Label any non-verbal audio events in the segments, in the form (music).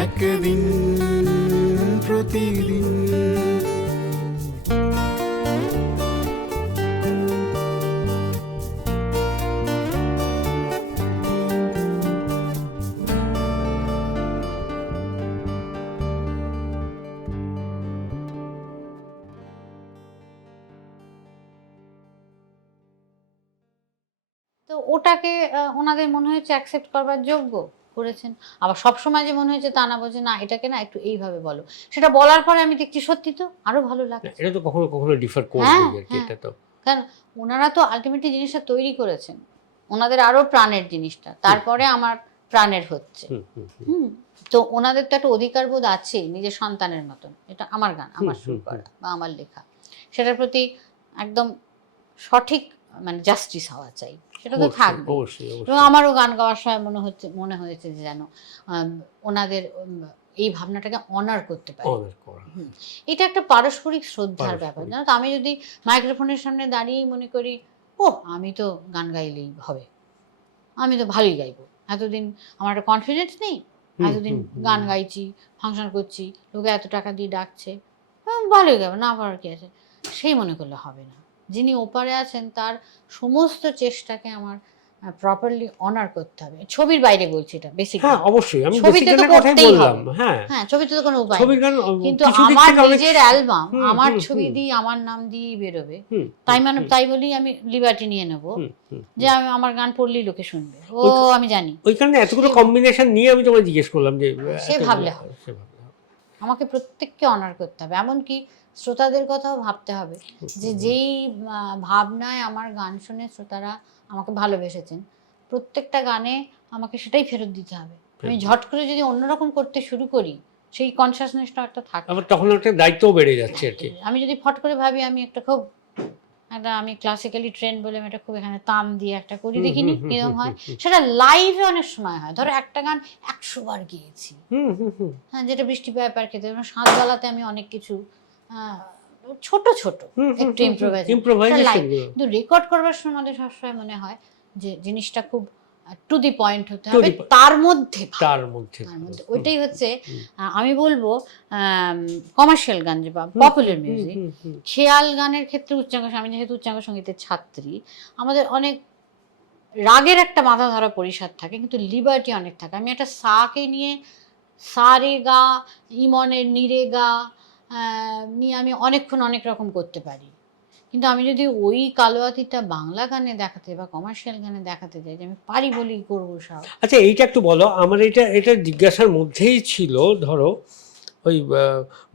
একদিন প্রতিদিন। তো ওটাকে ওনাদের মনে হয়েছে অ্যাকসেপ্ট করবার যোগ্য? করেছেন। আবার সব সময় যে মনে হয়েছে তা না বলছে না এটাকে না একটু এইভাবে বলো। সেটা বলার পরে আমি দেখছি সত্যি তো আরও ভালো না, লাগছে। এটা তো কখনো কখনো ডিফার করবে হ্যাঁ, হ্যাঁ। এটা তো। কারণ ওনারা তো আলটিমেটলি জিনিসটা তৈরি করেছেন। ওনাদের আরও প্রাণের জিনিসটা তারপরে আমার প্রাণের হচ্ছে। হুম, তো ওনাদের তো একটা অধিকার বোধ আছে নিজের সন্তানের মতন। এটা আমার গান আমার সুর করা বা আমার লেখা। সেটার প্রতি একদম সঠিক মানে জাস্টিস হওয়া চাই সেটা তো থাকবে এবং আমারও গান গাওয়ার সময় মনে হচ্ছে মনে হয়েছে যে যেন ওনাদের এই ভাবনাটাকে অনার করতে পারি। এটা একটা পারস্পরিক শ্রদ্ধার ব্যাপার। জানো তো আমি যদি মাইক্রোফোনের সামনে দাঁড়িয়েই মনে করি ও আমি তো গান গাইলেই হবে আমি তো ভালোই গাইবো। এতদিন আমার একটা কনফিডেন্স নেই এতদিন। গান গাইছি ফাংশন করছি লোকে এত টাকা দিয়ে ডাকছে ভালোই গাবে না পারার কি আছে? সেই মনে করলে হবে না। যিনি ওপারে আছেন তার সমস্ত চেষ্টাকে আমার প্রপারলি অনার করতে হবে। ছবির বাইরে বলছি এটা বেসিক হ্যাঁ অবশ্যই। আমি ছবিতে তো কথাই করতেই বললাম। হ্যাঁ। হ্যাঁ ছবিতে তো কোনো উপায় কিন্তু আমার নিজের অ্যালবাম আমার ছবি দিয়ে আমার নাম দিয়েই বেরোবে। তাই মানে তাই বলেই আমি লিবার্টি নিয়ে নেব। যে আমি আমার গান পড়লেই লোকে শুনবে। ও আমি জানি। ওই কারণে এতগুলো কম্বিনেশন নিয়ে আমি তোমায় জিজ্ঞেস করলাম যে সে ভাবলে হবে। সে ভাবলে হবে। আমাকে প্রত্যেককে অনার করতে হবে। এমনকি শ্রোতাদের কথাও ভাবতে হবে যে যেই ভাবনায় আমার গান শুনে শ্রোতারা আমাকে ভালোবেসেছেন প্রত্যেকটা গানে আমাকে সেটাই ফেরত দিতে হবে। আমি ঝট করে যদি অন্যরকম করতে শুরু করি সেই কনসিয়াসনেসটা একটা থাকে। আবার তখন একটা দায়িত্বও বেড়ে যাচ্ছে আর কি। আমি যদি ফট করে ভাবি আমি একটা খুব একটা আমি ক্লাসিক্যালি ট্রেন বলে আমি একটা খুব এখানে তাম দিয়ে একটা করি দেখিনি কীরকম হয়। সেটা লাইভে অনেক সময় হয়। ধরো একটা গান একশো বার গিয়েছি। হ্যাঁ যেটা বৃষ্টি ব্যাপার খেতে। যেমন সাঁতবেলাতে আমি অনেক কিছু ছোট ছোট। হুম, একটু হুম, ইম্প্রোভাইজ improvisation গুলো। কিন্তু রেকর্ড করবার সময় আমাদের সবসময় মনে হয় যে জিনিসটা খুব টু দি পয়েন্ট হতে হবে। তার মধ্যে। তার মধ্যে তার মধ্যে। ওইটাই হচ্ছে আমি বলব কমার্শিয়াল গান যে বা পপুলার মিউজিক খেয়াল গানের ক্ষেত্রে উচ্চাঙ্গ আমি যেহেতু উচ্চাঙ্গ সঙ্গীতের ছাত্রী আমাদের অনেক রাগের একটা মাথা ধরা পরিসর থাকে কিন্তু লিবার্টি অনেক থাকে। আমি একটা সাকে নিয়ে সা রে গা ইমনের নিরে গা নিয়ে আমি অনেকক্ষণ অনেক রকম করতে পারি। কিন্তু আমি যদি ওই কালোয়াতিটা বাংলা গানে দেখাতে বা কমার্শিয়াল গানে দেখাতে যাই যে আমি পারি বলেই করব সব। আচ্ছা এইটা একটু বলো, আমার এটা এটা জিজ্ঞাসার মধ্যেই ছিল, ধরো, ওই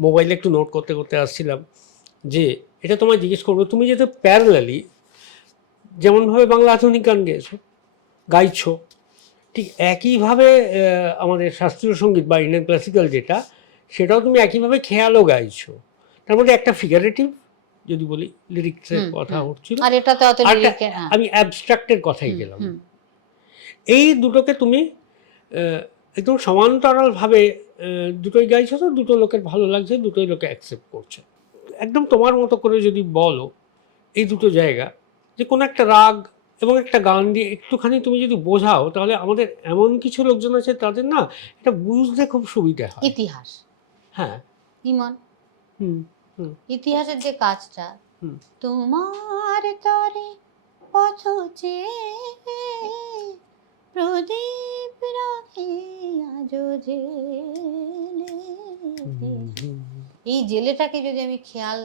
মোবাইলে একটু নোট করতে করতে আসছিলাম যে, এটা তোমায় জিজ্ঞেস করব, তুমি যেহেতু প্যারালালি যেমনভাবে বাংলা আধুনিক গান গেয়েছো, গাইছো, ঠিক একইভাবে আমাদের শাস্ত্রীয় সংগীত বা ইন্ডিয়ান ক্লাসিক্যাল যেটা সেটাও তুমি একইভাবে খেয়ালও গাইছো। তার মধ্যে একটা ফিগারেটিভ যদি বলি লিরিক্সের কথা হুম। উঠছিল। আর অত lyric-এর- হ্যাঁ, আমি অ্যাবস্ট্রাক্টের কথাই গেলাম। এই দুটোকে তুমি একদম সমান্তরালভাবে দুটোই গাইছো তো দুটো লোকের ভালো লাগছে দুটোই লোকে অ্যাকসেপ্ট করছে। একদম তোমার মতো করে যদি বলো এই দুটো জায়গা যে কোনো একটা রাগ এবং একটা গান দিয়ে একটুখানি তুমি যদি বোঝাও তাহলে আমাদের এমন কিছু লোকজন আছে তাদের না এটা বুঝতে খুব সুবিধা হয়। ইতিহাস। হ্যাঁ। ইমন। হুম ইতিহাসের যে কাজটা তোমার তরে পথ চেয়ে প্রদীপ রাখি আজ জেলে। এই জেলেটাকে যদি আমি খেয়াল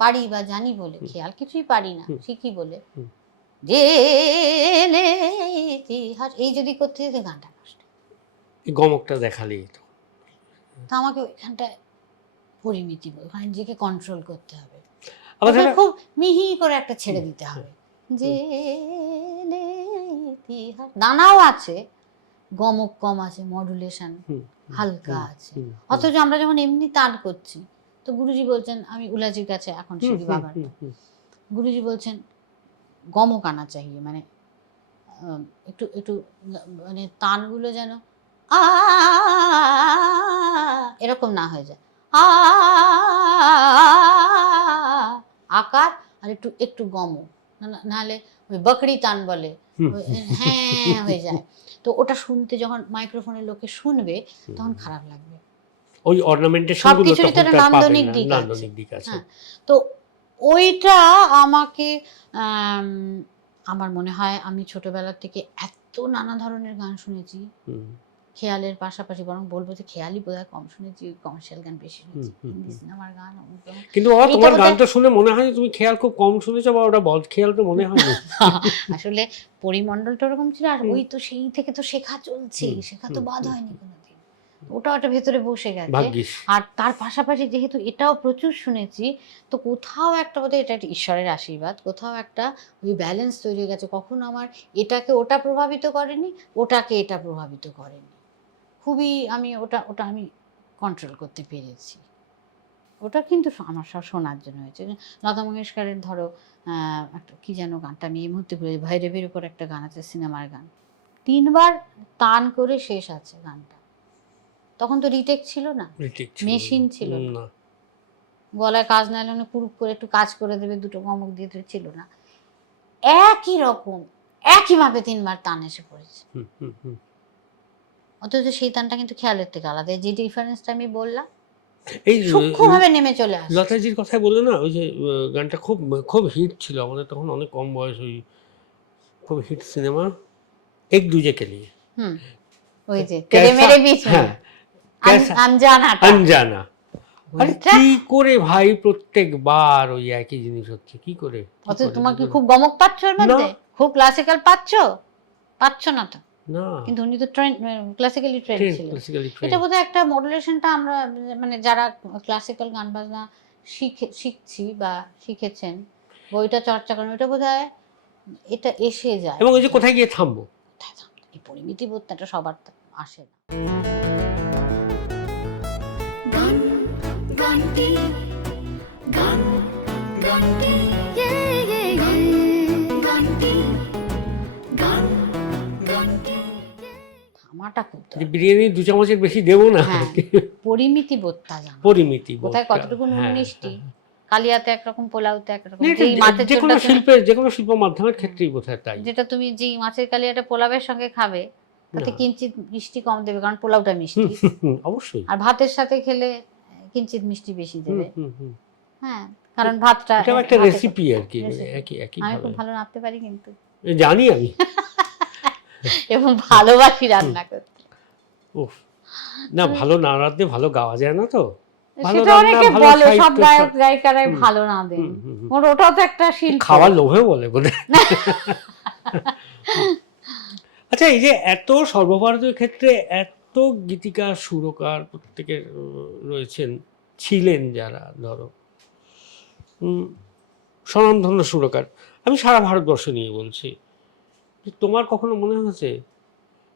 পারি বা জানি বলে খেয়াল কিছুই পারি না। শিখি বলে। জেলে ইতিহাস এই যদি করতে যেতে গানটা এই গমকটা দেখালেই তো। তা আমাকে ওইখানটায় পরিমিতি ওখানে নিজেকে কন্ট্রোল করতে হবে। খুব মিহি করে একটা ছেড়ে দিতে হবে। যে দানাও আছে গমক কম আছে মডুলেশন হালকা আছে। অথচ আমরা যখন এমনি তান করছি তো গুরুজি বলছেন আমি উলাজির কাছে এখন শিখি বাবার। গুরুজি বলছেন গমক আনা চাহিয়ে মানে একটু একটু মানে তানগুলো যেন আ এরকম না হয়ে যায়। আ আকার আর একটু একটু গম নাহলে ওই বকরি তান বলে। হ্যাঁ হয়ে যায়। তো ওটা শুনতে যখন মাইক্রোফোনের লোকে শুনবে তখন খারাপ লাগবে। ওই অর্নামেন্টেশনগুলো সবকিছুরই তো নান্দনিক দিক নান্দনিক দিক আছে। হ্যাঁ। তো ওইটা আমাকে আম, আমার মনে হয় আমি ছোটবেলা থেকে এত নানা ধরনের গান শুনেছি। খেয়ালের পাশাপাশি বরং বলব যে খেয়ালই বোধহয় কম শুনেছি কমার্শিয়াল গান বেশি শুনেছি। হিন্দি সিনেমার গান কিন্তু বাবা তোমার গানটা শুনে মনে হয় তুমি খেয়াল খুব কম শুনেছো বা ওটা বল খেয়াল তো মনে হয় (laughs) আসলে পরিমণ্ডলটা ওরকম ছিল আর ওই তো সেই থেকে তো শেখা চলছে শেখা তো বাদ হয়নি কোনোদিন। ওটা ওটা ভেতরে বসে গেছে। আর তার পাশাপাশি যেহেতু এটাও প্রচুর শুনেছি তো কোথাও একটা বোধহয় এটা একটা ঈশ্বরের আশীর্বাদ কোথাও একটা ওই ব্যালেন্স তৈরি হয়ে গেছে। কখনো আমার এটাকে ওটা প্রভাবিত করেনি ওটাকে এটা প্রভাবিত করেনি। খুবই আমি ওটা ওটা আমি কন্ট্রোল করতে পেরেছি। ওটা কিন্তু আমার সব শোনার জন্য হয়েছে। লতা মঙ্গেশকরের ধরো একটা কি যেন গানটা আমি এই মুহূর্তে ভুলে ভৈরবের উপর একটা গান আছে সিনেমার গান। তিনবার তান করে শেষ আছে গানটা। তখন তো রিটেক ছিল না? মেশিন ছিল না। গলায় কাজ না হলে কুরুপ করে একটু কাজ করে দেবে দুটো গমক দিয়ে দেবে ছিল না। একই রকম একইভাবে তিনবার টান এসে পড়েছে। অথচ সেই তানটা কিন্তু খেয়ালের থেকে আলাদা। যে ডিফারেন্সটা আমি বললাম এই সূক্ষ্মভাবে নেমে চলে আসে। লতাজির কথাই না ওই যে গানটা খুব খুব হিট ছিল। আমাদের তখন অনেক কম বয়স ওই খুব হিট সিনেমা এক দুজে কে লিয়ে ওই যে তেরে মেরে বিচ হ্যাঁ, কি করে ভাই প্রত্যেকবার ওই একই জিনিস হচ্ছে কি করে? অথচ তোমার কি খুব গমক পাচ্ছ এর মধ্যে? খুব ক্লাসিক্যাল পাচ্ছ? পাচ্ছ না তো। না। কিন্তু উনি তো ট্রেন ক্লাসিক্যালি ট্রেন ছিলেন। এটা বোধহয় একটা মডুলেশনটা আমরা মানে যারা ক্লাসিক্যাল গান বাজনা শিখে শিখছি বা শিখেছেন বইটা চর্চা করেন ওটা বোধহয় এটা এসে যায়। এবং ওই যে কোথায় গিয়ে থামবো? এই পরিমিতি বোধটা এটা সবার আসে না। গান গানটি গান গানটি থামাটা খুব বিরিয়ানি দু চামচের বেশি দেবো না? হ্যাঁ, পরিমিতি বোধটা জানা পরিমিতি কোথায় কতটুকু নুন হ্যাঁ, মিষ্টি? হ্যাঁ। কালিয়াতে একরকম পোলাওতে একরকম যেই মাছের যে কোনো শিল্পের যে কোনো শিল্প মাধ্যমের ক্ষেত্রেই বোধহয় তাই। যেটা তুমি যেই মাছের কালিয়াটা পোলাওয়ের সঙ্গে খাবে তাতে। কিঞ্চিত মিষ্টি কম দেবে কারণ পোলাওটা মিষ্টি। অবশ্যই। আর ভাতের সাথে খেলে কিঞ্চিত মিষ্টি বেশি দেবে। হ্যাঁ কারণ ভাতটা এটাও একটা রেসিপি আর কি একই একই আমি খুব ভালো রাঁধতে পারি কিন্তু। জানি আমি। (laughs) এবং ভালোবাসি রান্না করতে। উফ। না ভালো না রাঁধতে ভালো গাওয়া যায় না তো। সেটা অনেকে বলে সব গায়ক গায়িকারাই ভালো না দেন। ওর ওটাও তো একটা শিল্প। খাওয়ার লোভে বলে বলে (laughs) আচ্ছা এই যে এত সর্বভারতীয় ক্ষেত্রে এত গীতিকার সুরকার প্রত্যেকের রয়েছেন ছিলেন যারা ধরো। স্বনামধন্য সুরকার। আমি সারা ভারতবর্ষ নিয়ে বলছি। তোমার কখনো মনে হয়েছে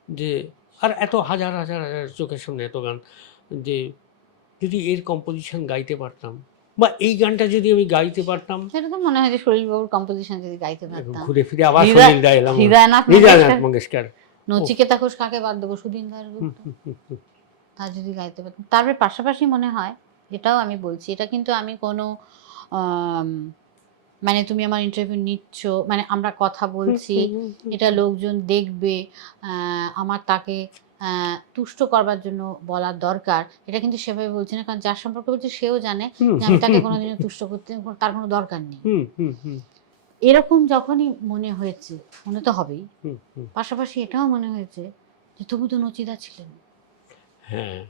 যে আর এত হাজার হাজার হাজার চোখের সামনে এত গান যে যদি এর কম্পোজিশন গাইতে পারতাম বা এই গানটা যদি আমি গাইতে পারতাম? সেটা তো মনে হয় যে সলিল বাবুর কম্পোজিশন যদি গাইতে পারতাম। ঘুরে ফিরে আবার সুনীল দা এলাম। হৃদয়নাথ মঙ্গেশকর, নচিকেতা ঘোষ কাকে বাদ দেবো? সুদিন হুম। তা যদি গাইতে পারতাম। তারপরে পাশাপাশি মনে হয় এটাও আমি বলছি এটা কিন্তু আমি কোনো আম, মানে তুমি আমার ইন্টারভিউ নিচ্ছ মানে আমরা কথা বলছি এটা লোকজন দেখবে আহ, আমার তাকে আহ, তুষ্ট করবার জন্য বলার দরকার এটা কিন্তু সেভাবে বলছি না কারণ যার সম্পর্কে বলছি সেও জানে যে আমি তাকে কোনোদিনও তুষ্ট করতে তার কোনো দরকার নেই। হুম, হুম, হুম, এরকম যখনই মনে হয়েছে মনে তো হবেই। পাশাপাশি এটাও মনে হয়েছে যে তবু তো নচিদা ছিলেন। হ্যাঁ।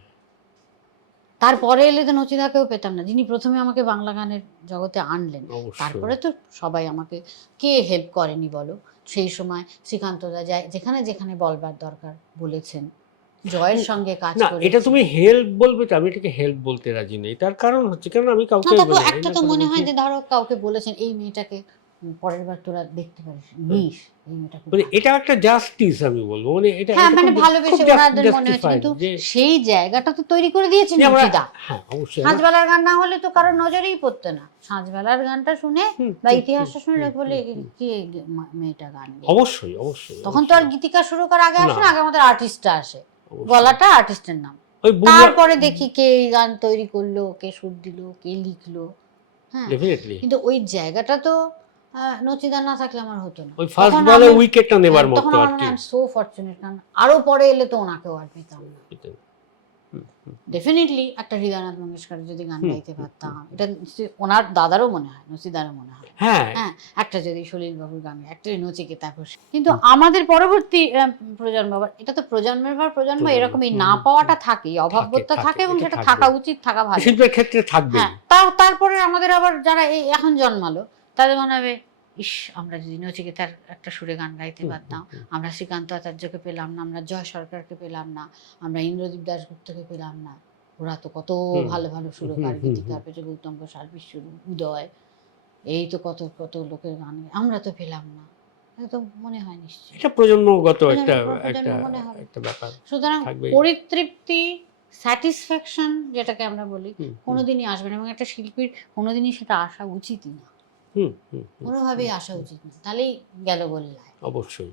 তারপরে এলে তো নচিদাকেও পেতাম না। যিনি প্রথমে আমাকে বাংলা গানের জগতে আনলেন তারপরে তো সবাই আমাকে কে হেল্প করেনি বলো? সেই সময় শ্রীকান্তদা যায় যেখানে যেখানে বলবার দরকার বলেছেন। জয়ের সঙ্গে কাজ না করেছি। এটা তুমি হেল্প বলবে তো আমি এটাকে হেল্প বলতে রাজি নেই। তার কারণ হচ্ছে কারণ আমি কাউকে একটা তো মনে হয় যে ধরো কাউকে বলেছেন এই মেয়েটাকে পরের বার তোরা দেখতে পারিস নিস এই মেয়েটা মানে এটা একটা জাস্টিস আমি বলব মানে এটা হ্যাঁ মানে ভালোবেসে ওনাদের মনে কিন্তু সেই জায়গাটা তো তৈরি করে দিয়েছেন যে হ্যাঁ অবশ্যই। সাঁঝবেলার গান না হলে তো কারোর নজরেই পড়তো না। সাঁঝবেলার গানটা শুনে বা ইতিহাসটা শুনে বলে। কি মেয়েটা গান অবশ্যই অবশ্যই তখন তো আর গীতিকা শুরু করার আগে আসে না। আগে আমাদের আর্টিস্টটা আসে। গলাটা আর্টিস্টের নাম। তারপরে দেখি কে এই গান তৈরি করল কে সুর দিল কে লিখলো। হ্যাঁ কিন্তু ওই জায়গাটা তো নচিদা না থাকলে আমার হতো না। ওই ফার্স্ট বলে উইকেটটা নেবার হ্যাঁ, মতো আর কি। মনে সো ফরচুনেট কারণ আরও পরে এলে তো ওনাকেও আর পেতাম না। ডেফিনেটলি একটা হৃদয়নাথ যদি গান গাইতে পারতাম এটা ওনার দাদারও মনে হয় নচিদারও মনে হয়। হ্যাঁ। হ্যাঁ একটা যদি সলিল বাবুর গান একটা নচিকেতা ঘোষ। কিন্তু আমাদের পরবর্তী প্রজন্ম এটা তো প্রজন্মের পর প্রজন্ম এরকমই না পাওয়াটা থাকে অভাবতা থাকে, থাকে এবং সেটা থাকা উচিত থাকা ভালো। শিল্পের ক্ষেত্রে থাকবে হ্যাঁ তারপরে আমাদের আবার যারা এই এখন জন্মালো তাদের মনে হবে ইস আমরা যদি নচিকেতার একটা সুরে গান গাইতে পারতাম। আমরা শ্রীকান্ত আচার্যকে পেলাম না আমরা জয় সরকারকে পেলাম না আমরা ইন্দ্রদীপ দাশগুপ্তকে পেলাম না। ওরা তো কত ভালো ভালো সুরকার গীতিকার পেয়েছে গৌতম ঘোষাল বিশ্বরূপ উদয়। এই তো কত কত লোকের গান আমরা তো পেলাম না। তো মনে হয় নিশ্চয়ই। এটা প্রজন্মগত একটা একটা একটা ব্যাপার সুতরাং পরিতৃপ্তি স্যাটিসফ্যাকশন যেটাকে আমরা বলি কোনোদিনই আসবে না এবং একটা শিল্পীর কোনোদিনই সেটা আসা উচিতই না। কোনোভাবেই আসা উচিত না। তাহলেই গেল বললাম অবশ্যই।